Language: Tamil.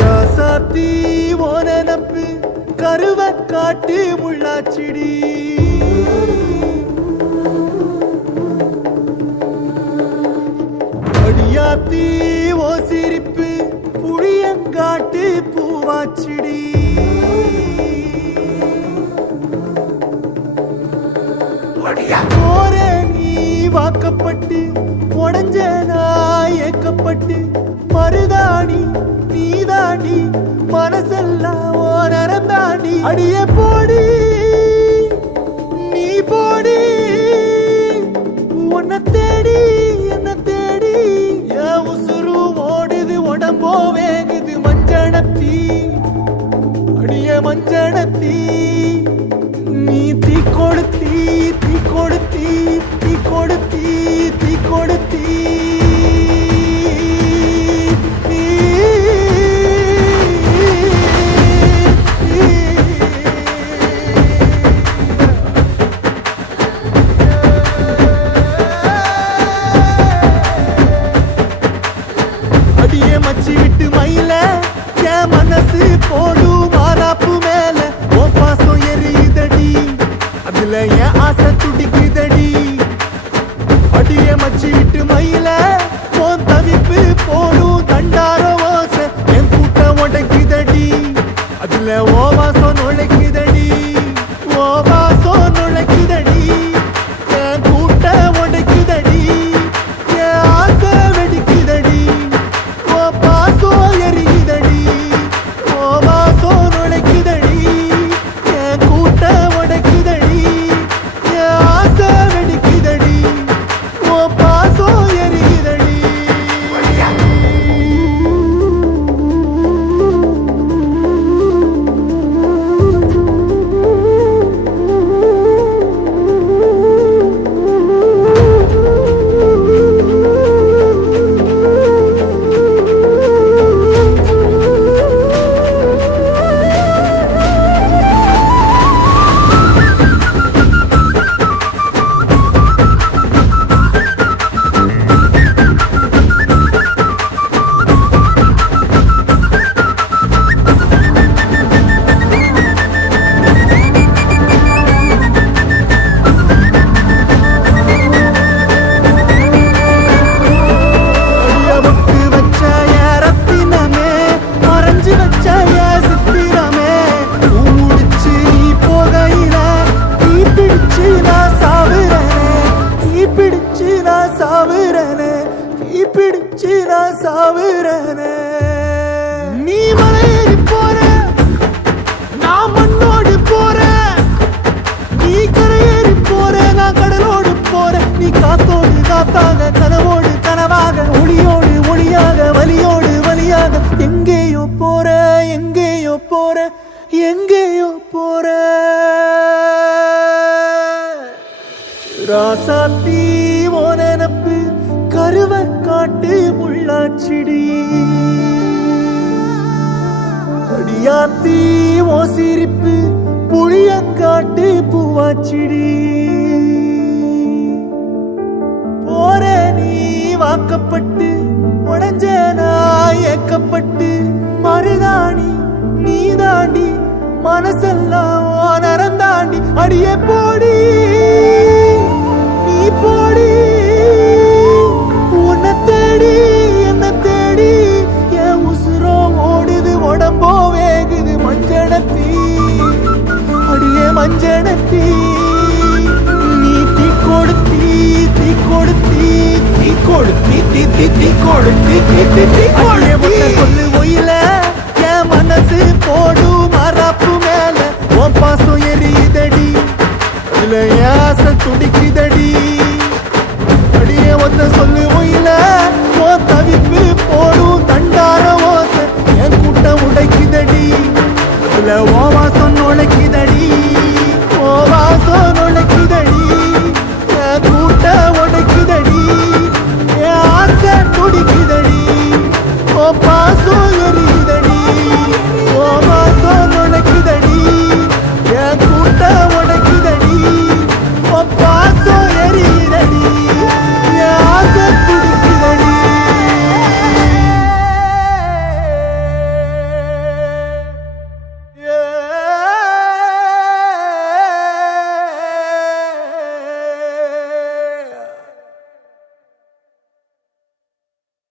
ராசாத்தி ஓன நப்பு கருவ காட்டு முள்ளாச்சிடி அடியாத்தி ஓ சிரிப்பு புளியங்காட்டு பூவாச்சிடி போற நீ வாக்கப்பட்டு உடஞ்ச நாய் ஏக்கப்பட்டு மருதாணி நீதாண்டி மனசெல்லாம் ஓ நரந்தாண்டி அடியே போடி நீ போடி உன்னை தேடி என்ன தேடி என் உசுரு ஓடுது உடம்போ வேகுது மஞ்சனத்தி அடிய மஞ்சனத்தி நீ தீ கொடுத்தி தீ கொடுத்தி தீ கொடுத்தி தீ கொடுத்தி அடியே மச்சி விட்டு மயில என் மனசு போடு மாறாப்பு மேல ஓ பாசம் எரியுதடி அதுல என் ஆசை துடிக்குதடி அடியே மச்சி விட்டு மயில போன் தவிப்பு போடும் தண்டார ஓசை என் கூட்டம் உடைக்குதடி அதுல ஓ வாசம் நுழைக்குதடி ஓ வாசம் நுழைக்குதடி என் கூட்டம் உடைக்குதடி என் ஆசை வெடிக்குதடி ஓ பாசம் எரியுதடி ஓ வாசம் நுழைக்குதடி என் கூட்டம் உடைக்குதடி என் ஆசை வெடிக்குதடி ஓ பாசம் எரியுதடி நீ மலையேறி போற நான் மண்ணோடு போற நீ கரையேறி போற நான் கடலோடு போற நீ காத்தோடு காத்தாக கனவோடு கனவாக ஒளியோடு ஒளியாக வலியோடு வலியாக எங்கேயோ போற எங்கேயோ போற எங்கேயோ போற ராசாத்தி ஓ நெனப்பு கருவ காட்டு முள்ளாச்சிடி அடியாத்தி ஓ சிரிப்பு புளியங்காட்டு பூவாச்சிடி போற நீ வாக்கப்பட்டு உடஞ்ச நாய் ஏக்கப்பட்டு மருதாணி நீதாண்டி மனசெல்லாம் ஓ நரந்தாண்டி அடியே போடி நீ போடி உன்னை தேடி என்ன தேடி என் உசுரோ ஓடுது உடம்போ வேகுது மஞ்சனத்தி அடியே மஞ்சனத்தி நீ தீ கொடுத்தி தீ கொடுத்தி தீ கொடுத்தி தீ தீ தீ கொடுத்தி தீ தீ தீ கொடுத்தி சொல்லு ஒயில என் மனசு போடு மறாப்பு மேல உன் பாசம் எரியுதடி அதுல என் ஆசை துடிக்குதடி அடியே ஒத்த சொல்லு ஒயில ஓ தவிப்பு போடும் தண்டார ஓசை என் கூட்டம் உடைக்குதடி அதுல